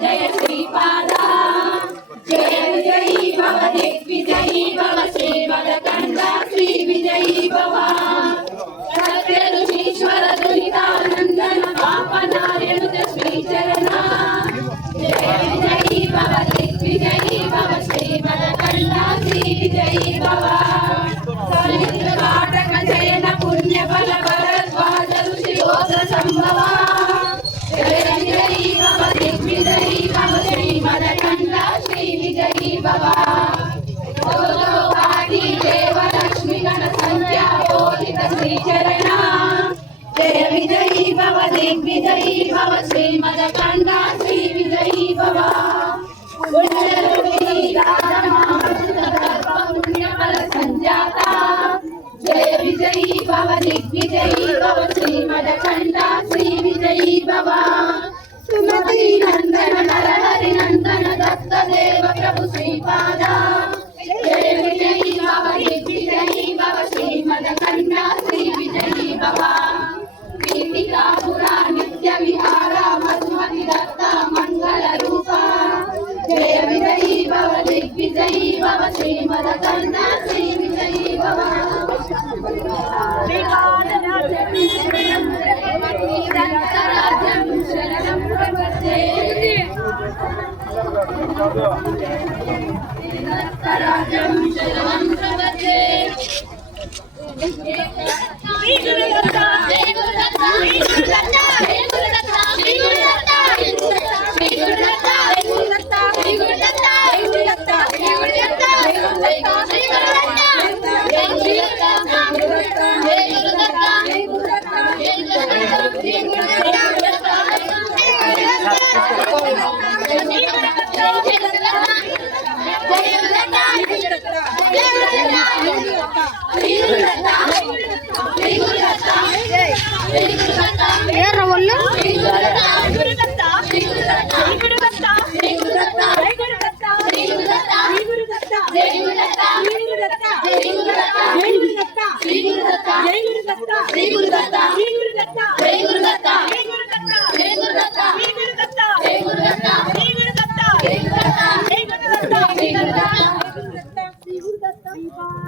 जय श्रीपादा जय विजयी भव दिग्विजयी भव श्रीमदकण्ठा श्री विजयी भव सत्य ऋषीश्वर दुरितानन्दन पापनार्यनुत श्रीचरणा जय विजयी भव दिग्विजयी भव श्रीमदकण्ठा श्री विजयी भव सलिलवाटक जयन पुण्य बल भरद्वाज ऋषि गोत्र संभवा जय विजयी भव दिग्विजयी भव श्रीमदकण्ठा श्री विजयी भव गोलोकादि देव लक्ष्मी गण संज्ञा पूजित श्रीचरणा जय विजयी भव दिग्विजयी भव श्रीमदकण्ठा श्री विजयी भव पुण्यफल संजाता जय विजयी भव दिग्विजयी भव श्रीमदकण्ठा श्री विजयी भव सुमति नंदन नरहरि नंदन दत्त देव प्रभु श्रीपादा जय विजयी भव दिग्विजयी भव श्रीमदकण्ठा श्री विजयी भव पीठिकापुरा नित्य विहारा मधुमति दत्ता मंगल रूपा जय विजयी भव दिग्विजयी भव श्रीमदकण्ठा श्री विजयी भव निरन्तराज्यं शरणं प्रपद्ये निरन्तराज्यं शरणं प्रपद्ये श्री गुरुदत्ता श्री गुरुदत्ता श्री गुरुदत्ता श्री गुरुदत्ता श्री गुरुदत्ता श्री गुरुदत्ता श्री गुरुदत्ता श्री गुरुदत्ता श्री गुरुदत्ता श्री गुरुदत्ता श्री गुरुदत्ता श्री गुरुदत्ता जय गुरुदत्ता जय गुरुदत्ता जय गुरुदत्ता जय गुरुदत्ता श्री गुरुदत्ता श्री गुरुदत्ता